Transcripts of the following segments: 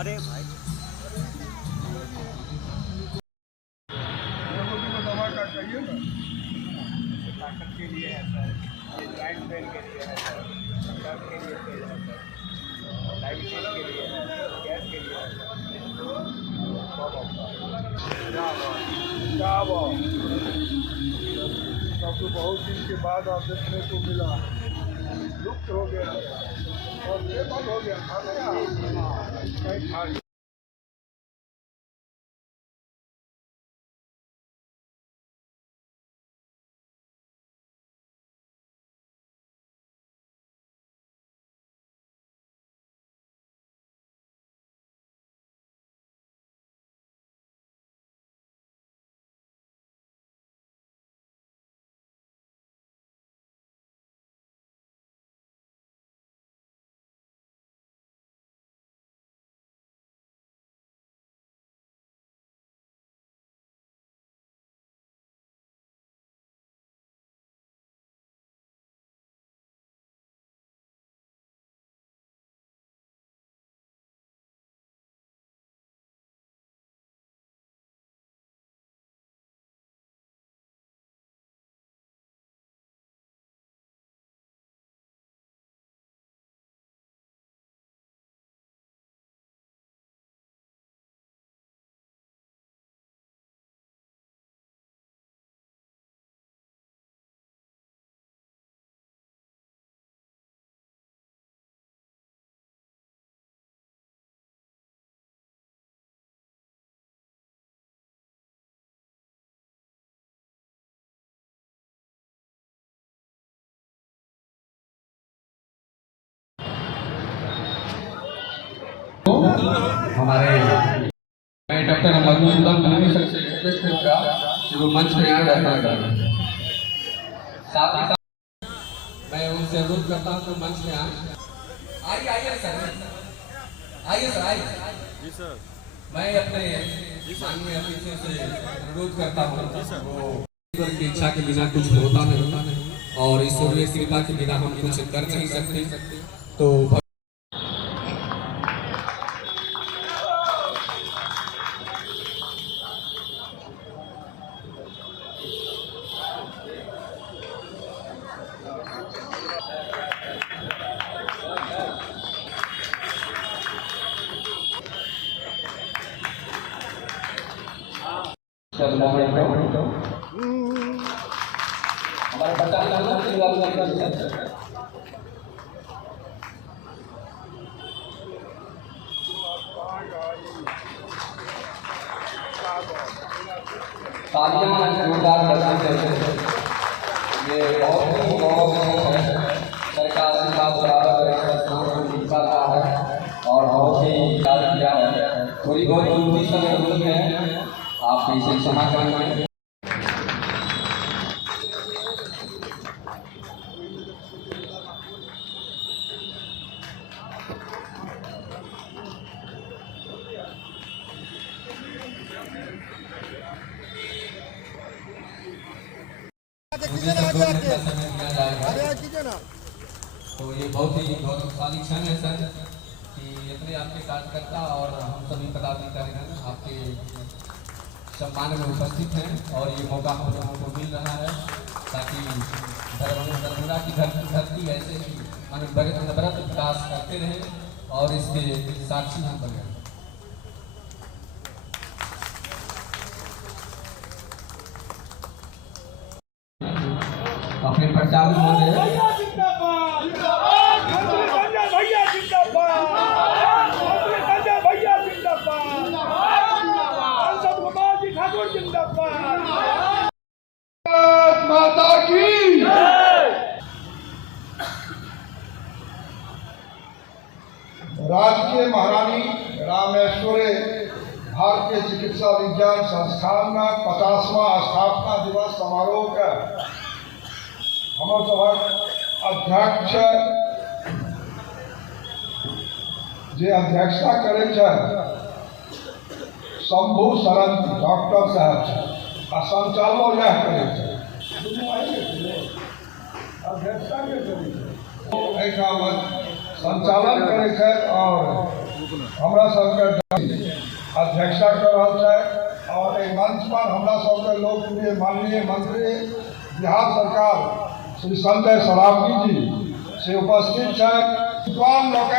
अरे भाई दवा का चाहिए ना, ताकत के लिए है सर, ये जॉइंट पेन के लिए है सर, दर्द के लिए तेल है सर, डायबिटीज के लिए है, गैस के लिए है सब तो बहुत दिन के बाद आप देखने को मिला, लुप्त हो गया और बेबल हो गया था ना। हमारे मैं डॉक्टर मधुसूदन सर से रिक्वेस्ट करूँगा कि वो मंच में यहाँ रहना करें। साथ ही साथ मैं उनसे अनुरोध करता हूँ कि मंच में आइए आइए सर, आइए सर, आइए जी सर। मैं अपने माननीय अतिथि से अनुरोध करता हूँ, वो ईश्वर की इच्छा के बिना कुछ होता नहीं और ईश्वरीय कृपा के बिना हम कुछ कर नहीं सकते। तो हमारे बच्चा जोरदार ये बहुत ही गौरव है। सरकार के साथ बराबर कर रहा है और बहुत ही याद किया है। थोड़ी बहुत कीमती समय हुई है, आप इसे क्षमा करेंगे। तो ये बहुत ही गौरवशाली क्षण है सर कि इतने आपके कार्यकर्ता और हम सभी पदाधिकारी आपके सम्मान में उपस्थित हैं और ये मौका हम लोगों को मिल रहा है ताकि दरभंगा की धरती ऐसे ही अनवरत विकास करते रहें और इसके साक्षी हम बने। अपने प्रचार में माता की राजकीय महारानी रामेश्वरी भारतीय चिकित्सा विज्ञान संस्थान में 50वां स्थापना दिवस समारोह के हमर सभक अध्यक्ष जे अध्यक्षता करे शंभू शरण डॉक्टर साहब आ संचालन यह करे अध्यक्षता के संचालन करे और हमरा सबके अध्यक्षता कर रहा है और एक मंच पर हमरा सबके लोकप्रिय माननीय मंत्री बिहार सरकार श्री संजय सरावगी जी से उपस्थित है। विद्वान लोग,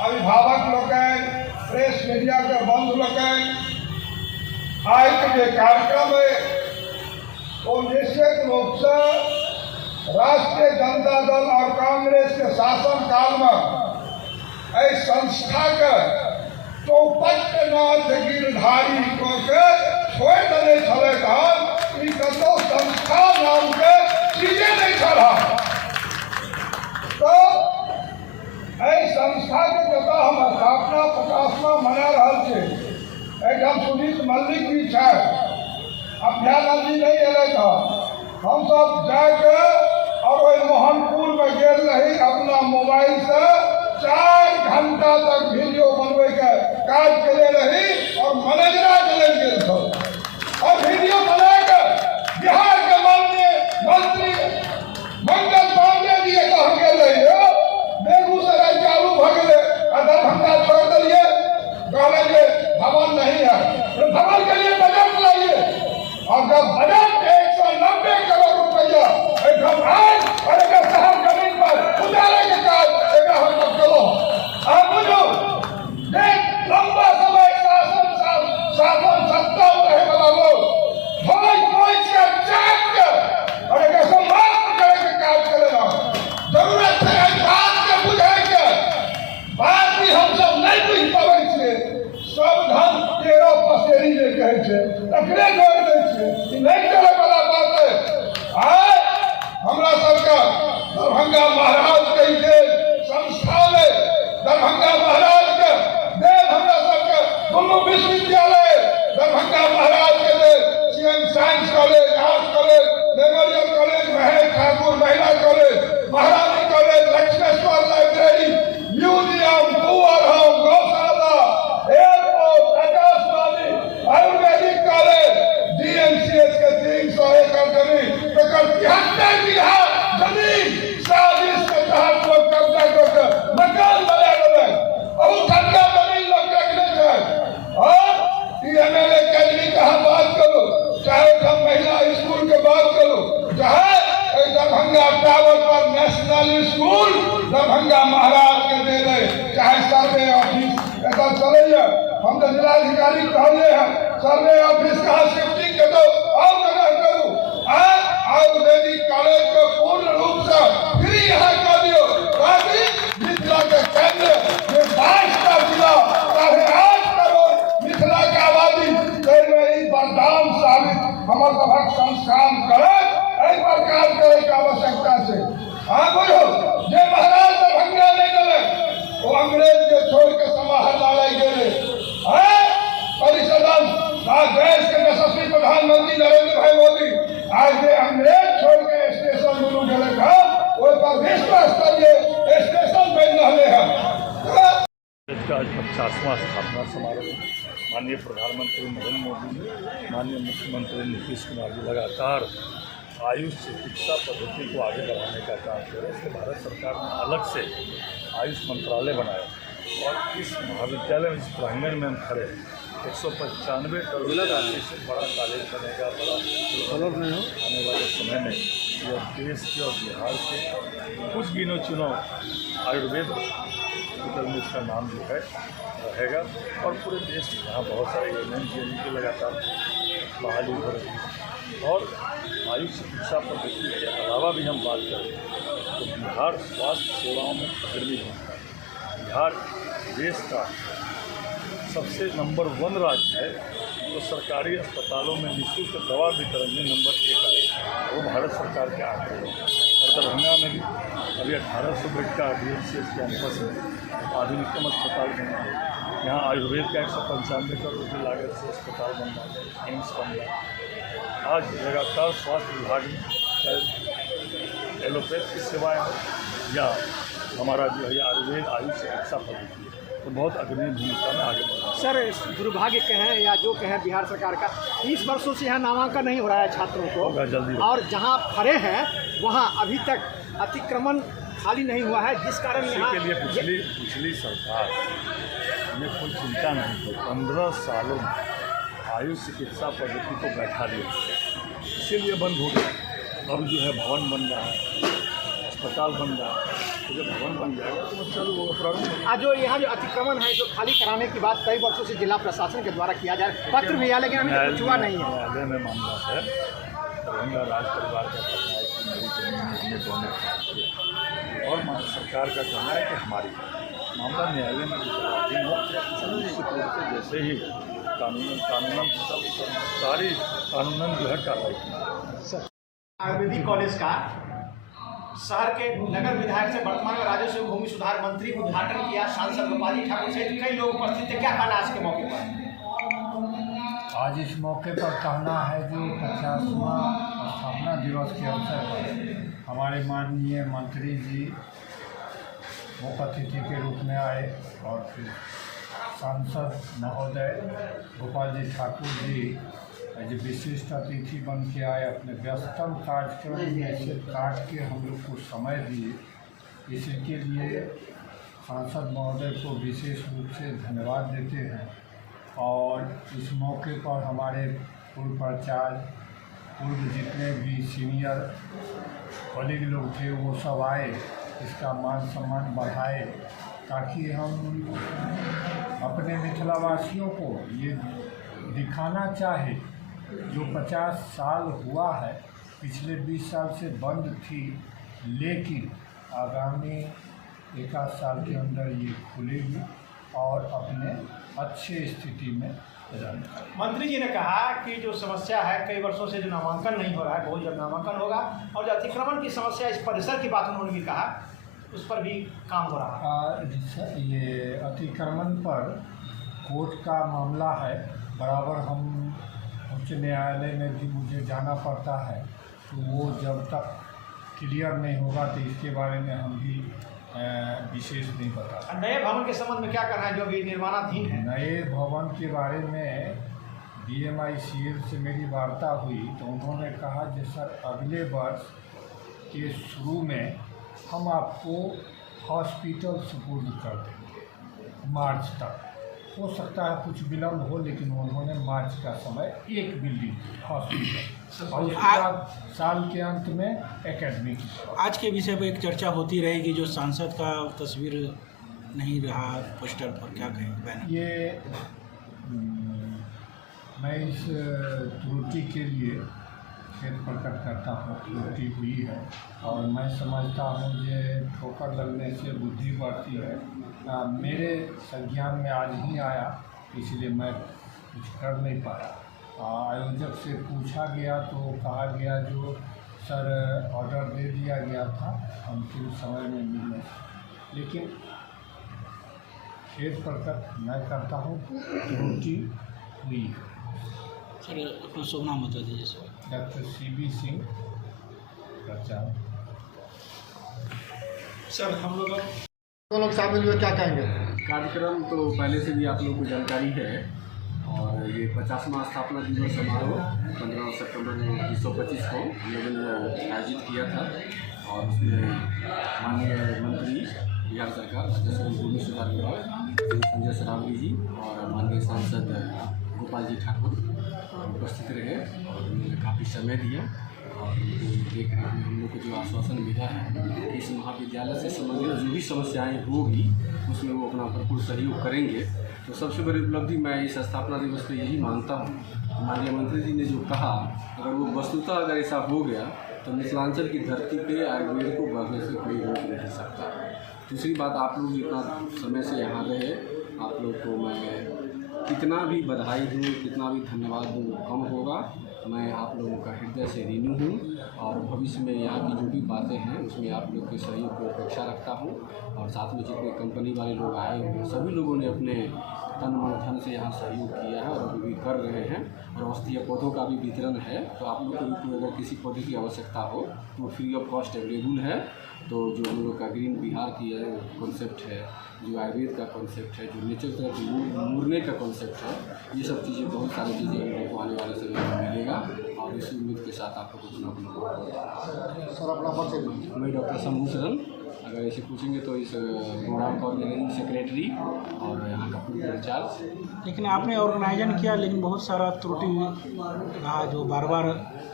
अभिभावक लोग, प्रेस मीडिया के बंधु लोग, आज के जो कार्यक्रम है वो निश्चित रूप से राष्ट्रीय जनता दल और कांग्रेस के शासन काल में इस संस्था के चौपटनाथ गिरधारी को के छोड़ देने चले कतो संस्था नाम के चीजें नहीं चला। तो इस संस्था के जब हम स्थापना 50वां मना रहा थे, एकदम सुनीत मल्लिक भी है, अभ्यानंद जी नहीं अले था, हम सब जाके और वही मोहनपुर में गेल रही अपना मोबाइल से 4 घंटा तक वीडियो बनवे के काज करे रही और मनोजरा के ले गेल था और वीडियो बना के बिहार के माननीय मंत्री मंगल पांडे जी कह के रही हो बेगूसराय चालू भ गए दरभंगा छोड़ दिए, कहले जे भवन नहीं है, तो भवन के लिए बजट लाइए और जब बजट 190 करोड़ रुपया एकदम आज और एक शहर जमीन पर उतारे के काज एक हम सब चलो। आप बुझो देख लंबा समय शासन सत्ता रहे वाला लोग भोज के चाट के और एक सम्मान करे के काज करेगा। जरूरत है बात के बुझे के बात भी हम सब नहीं बुझ पावे छे, सब धन 13 पसेरी जे कहे छे तकरे जोड़ दे छे, नहीं चले वाला बात है। आज हमरा सबका दरभंगा महाराज कही दे संस्था में दरभंगा महाराज के दे, हमरा सबके दोनों विश्वविद्यालय दरभंगा महाराज के दे, CM science college, arts college, memorial college, Mahesh Thakur महिला college, Maharani college, Lakshmeshwar library, museum, Kunwar home, गौशाला, airport, Akashvani, ayurvedic college, DMCH के 300 एकड़ जमीन 73 बीघा जमीन साजिश के तहत लोग कब्जा करके मकान बना रहे, बहुत ठंडा जमीन लोग रखने थे। और एमएलए कैदी कहा बात करो, चाहे हम महिला स्कूल के बात करो, चाहे दरभंगा टावर पर नेशनल स्कूल दरभंगा महाराज के दे रहे, चाहे सर्वे ऑफिस ऐसा चले। हम तो जिलाधिकारी कहले हैं सर्वे ऑफिस कहाँ शिफ्टिंग के दो और जगह करूँ, आयुर्वेदिक कॉलेज को पूर्ण रूप से फ्री यहाँ कर दियो, ताकि मिथिला के केंद्र में 22 का जिला 8.5 करोड़ मिथिला की आबादी वरदान साबित हमारे सभक संस्थान करे, इस प्रकार करे की आवश्यकता से। हाँ बोलो जे महाराज दरभंगा नहीं गए वो अंग्रेज के छोड़ के समाहरणालय गए, परिषदन देश के यशस्वी प्रधानमंत्री नरेंद्र भाई मोदी आज ये अंग्रेज छोड़ के स्टेशन गुरु गए था, वो पर विश्व स्तरीय स्टेशन बन रहे हैं। का 50वां स्थापना समारोह माननीय प्रधानमंत्री नरेंद्र मोदी, माननीय मुख्यमंत्री नीतीश कुमार जी लगातार आयुष चिकित्सा पद्धति को आगे बढ़ाने का काम कर रहे हैं। इसलिए भारत सरकार ने अलग से आयुष मंत्रालय बनाया और इस महाविद्यालय में, इस प्रांगण में हम खड़े 195 करोड़ राशि से बड़ा कॉलेज बनेगा, बड़ा आने वाले समय में यह देश के और बिहार के कुछ गिनो चुनो आयुर्वेद हॉस्पिटल में इसका नाम जो है रहेगा और पूरे देश में यहाँ बहुत सारे एमएनजीएम की लगातार बहाली हो रही है। और आयुष चिकित्सा पद्धति के अलावा भी हम बात करें तो बिहार स्वास्थ्य सेवाओं में अग्रणी होता है। बिहार देश का सबसे नंबर 1 राज्य है, तो सरकारी अस्पतालों में निःशुल्क दवा वितरण में नंबर 1 है, वो भारत सरकार के आंकड़े हैं। और दरभंगा में भी अभी 1800 बेड का डीएमसीएच कैंपस में आधुनिकतम अस्पताल बना है। यहाँ आयुर्वेद का 195 करोड़ की लागत से अस्पताल बन रहा है, एम्स बन रहा है। आज लगातार स्वास्थ्य विभाग में चाहे एलोपैथ की सेवाएँ हो या हमारा जो है आयुर्वेद आयुष चिकित्सा पद्धति तो बहुत अग्रणी भूमिका में आगे बढ़ रहा है। सर दुर्भाग्य कहें या जो कहें बिहार सरकार का 30 वर्षों से यहाँ नामांकन नहीं हो रहा है छात्रों को, जल्दी और जहाँ खड़े हैं वहाँ अभी तक अतिक्रमण खाली नहीं हुआ है, जिस कारण यहाँ के लिए पिछली सरकार उन्होंने कोई चिंता नहीं की। 15 सालों में आयुष चिकित्सा पद्धति को बैठा दिया, इसीलिए बंद हो गया। अब जो है भवन बन रहा है, अस्पताल बन रहा है, तो जब भवन बन जाएगा तो चालू होगा प्रारंभ। आज जो यहाँ जो अतिक्रमण है जो खाली कराने की बात कई वर्षों से जिला प्रशासन के द्वारा किया जा रहा है, पत्र भी आया लेकिन अभी तक कुछ हुआ नहीं है। न्यायालय में मामला है, दरभंगा राज परिवार का कहना है कि मेरी जमीन में दोनों और सरकार का कहना है कि हमारी। मामला न्यायालय में अधीन हो, निश्चित रूप से जैसे ही कानूनन सारी कानूनन जो है कार्रवाई की। आयुर्वेदिक कॉलेज का शहर के नगर विधायक से वर्तमान में राजस्व एवं भूमि सुधार मंत्री उद्घाटन किया। सांसद गोपाल जी ठाकुर से कई लोग उपस्थित थे। क्या कहना आज के मौके पर? आज इस मौके पर कहना है जो 50वां स्थापना दिवस के अवसर पर हमारे माननीय मंत्री जी मुख्य अतिथि के रूप में आए और फिर सांसद महोदय गोपाल जी ठाकुर जी जो विशिष्ट अतिथि बन के आए, अपने व्यस्तम कार्यक्रम में से काट के हम लोग को समय दिए। इसके लिए सांसद महोदय को विशेष रूप से धन्यवाद देते हैं। और इस मौके पर हमारे पूर्व प्राचार्य, पूर्व जितने भी सीनियर कॉलेज लोग थे वो सब आए, इसका मान सम्मान बढ़ाए ताकि हम अपने मिथिलावासियों को ये दिखाना चाहे जो 50 साल हुआ है, पिछले 20 साल से बंद थी, लेकिन आगामी 1 साल के अंदर ये खुलेगी और अपने अच्छे स्थिति में रहेगी। मंत्री जी ने कहा कि जो समस्या है कई वर्षों से जो नामांकन नहीं हो रहा है, बहुत जल्द नामांकन होगा। और जो अतिक्रमण की समस्या, इस परिसर की बात उन्होंने भी कहा, उस पर भी काम हो रहा है। ये अतिक्रमण पर कोर्ट का मामला है, बराबर हम उच्च न्यायालय में भी मुझे जाना पड़ता है, तो वो जब तक क्लियर नहीं होगा तो इसके बारे में हम भी विशेष नहीं बता। नए भवन के संबंध में क्या करना है जो अभी निर्माणाधीन है? नए भवन के बारे में DMICL से मेरी वार्ता हुई तो उन्होंने कहा कि सर अगले वर्ष के शुरू में हम आपको हॉस्पिटल सुपुर्द कर देंगे, मार्च तक। हो सकता है कुछ विलम्ब हो, लेकिन उन्होंने मार्च का समय एक बिल्डिंग हॉस्पिटल और उसके बाद साल के अंत में एकेडमी। आज के विषय पर एक चर्चा होती रहेगी जो सांसद का तस्वीर नहीं रहा पोस्टर पर, क्या कहें बैनर? ये मैं इस त्रुटि के लिए खेद प्रकट करता हूँ। त्रुटि हुई है और मैं समझता हूँ कि ठोकर लगने से बुद्धि बढ़ती है। मेरे संज्ञान में आज ही आया, इसलिए मैं कुछ कर नहीं पाया। आयोजक से पूछा गया तो कहा गया जो सर ऑर्डर दे दिया गया था अंतिम समय में मिलने, लेकिन खेद प्रकट मैं करता हूँ, त्रुटि हुई है। सर अपना शुभ नाम बता दीजिए सर। डॉक्टर CB सिंह प्रचार। सर हम लोग शामिल हुए, क्या कहेंगे? कार्यक्रम तो पहले से भी आप लोगों को जानकारी है और ये 50वां स्थापना दिवस समारोह 15 सितंबर 1925 को हम लोगों ने आयोजित किया था और उसमें माननीय मंत्री बिहार सरकार राजस्व एवं भूमि सुधार विभाग संजय सरावगी जी और माननीय सांसद गोपाल जी ठाकुर उपस्थित रहे और उन्होंने काफ़ी समय दिया और देख रहे हैं हम लोग को जो आश्वासन मिला है इस महाविद्यालय से संबंधित जो भी समस्याएं होगी उसमें वो अपना भरपूर सहयोग करेंगे। तो सबसे बड़ी उपलब्धि मैं इस स्थापना दिवस पर यही मानता हूँ। माननीय मंत्री जी ने जो कहा, अगर वो वस्तुतः अगर ऐसा हो गया तो मिथिलांचल की धरती पे आयुर्वेद को बढ़ने से कोई रोक नहीं सकता। दूसरी बात, आप लोग इतना समय से यहाँ रहे, आप लोग को मैं कितना भी बधाई दूँ, कितना भी धन्यवाद दूँ कम होगा। मैं आप लोगों का हृदय से ऋणी हूँ और भविष्य में यहाँ की जो भी बातें हैं उसमें आप लोग के सहयोग को अपेक्षा रखता हूँ। और साथ में जितने कंपनी वाले लोग आए हुए सभी लोगों ने अपने तन मन धन से यहाँ सहयोग किया है और अभी भी कर रहे हैं। और औषधीय पौधों का भी वितरण है, तो आप लोग को भी कोई अगर किसी पौधे की आवश्यकता हो तो फ्री ऑफ कॉस्ट अवेलेबल है। तो जो हम लोग का ग्रीन बिहार की कॉन्सेप्ट है, जो आयुर्वेद का कॉन्सेप्ट है, जो नेचर तरह की मुरने का कॉन्सेप्ट है, ये सब चीज़ें बहुत सारी चीज़ें हम लोग को आने वाले समय में मिलेगा। और इसी उम्मीद के साथ आप लोग को चुनाव सर अपना परिचय। मैं डॉक्टर शंभू शरण अगर ऐसे पूछेंगे तो इस प्रोग्राम का ऑर्गेनाइजिंग सेक्रेटरी और यहाँ का पूर्व इंचार्ज। लेकिन आपने ऑर्गेनाइजन किया, लेकिन बहुत सारा त्रुटि रहा जो बार बार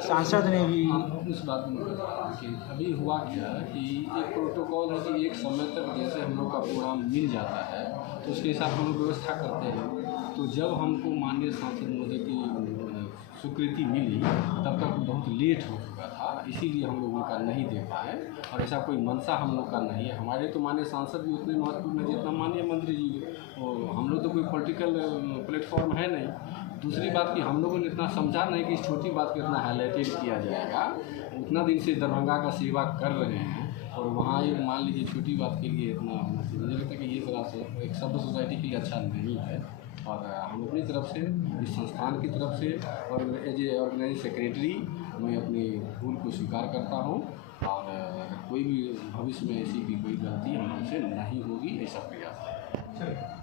सांसद ने भी। उस बात में कि अभी हुआ क्या कि एक प्रोटोकॉल है कि एक समय तक जैसे हम लोग का प्रोग्राम मिल जाता है तो उसके हिसाब से हम लोग व्यवस्था करते हैं। तो जब हमको माननीय सांसद महोदय की स्वीकृति मिली तब तक बहुत लेट हो चुका था, इसीलिए हम लोगों का नहीं देखा है और ऐसा कोई मंशा हम लोग का नहीं है। हमारे तो माननीय सांसद भी उतने महत्वपूर्ण है जितना माननीय मंत्री जी, और हम लोग तो कोई पॉलिटिकल प्लेटफॉर्म है नहीं। दूसरी बात कि हम लोगों ने इतना समझा नहीं कि इस छोटी बात को इतना हाईलाइटेड किया जाएगा। उतना दिन से दरभंगा का सेवा कर रहे हैं और वहाँ एक मान लीजिए छोटी बात के लिए इतना होना चाहिए। मुझे लगता है कि ये ज़रा सा एक सभ्य सोसाइटी के लिए अच्छा नहीं है। और हम अपनी तरफ से, इस संस्थान की तरफ से और एज ए ऑर्गेनाइजिंग सेक्रेटरी मैं अपनी भूल को स्वीकार करता हूँ और कोई भी भविष्य में ऐसी भी कोई गलती हमसे नहीं होगी, ऐसा प्रयास है।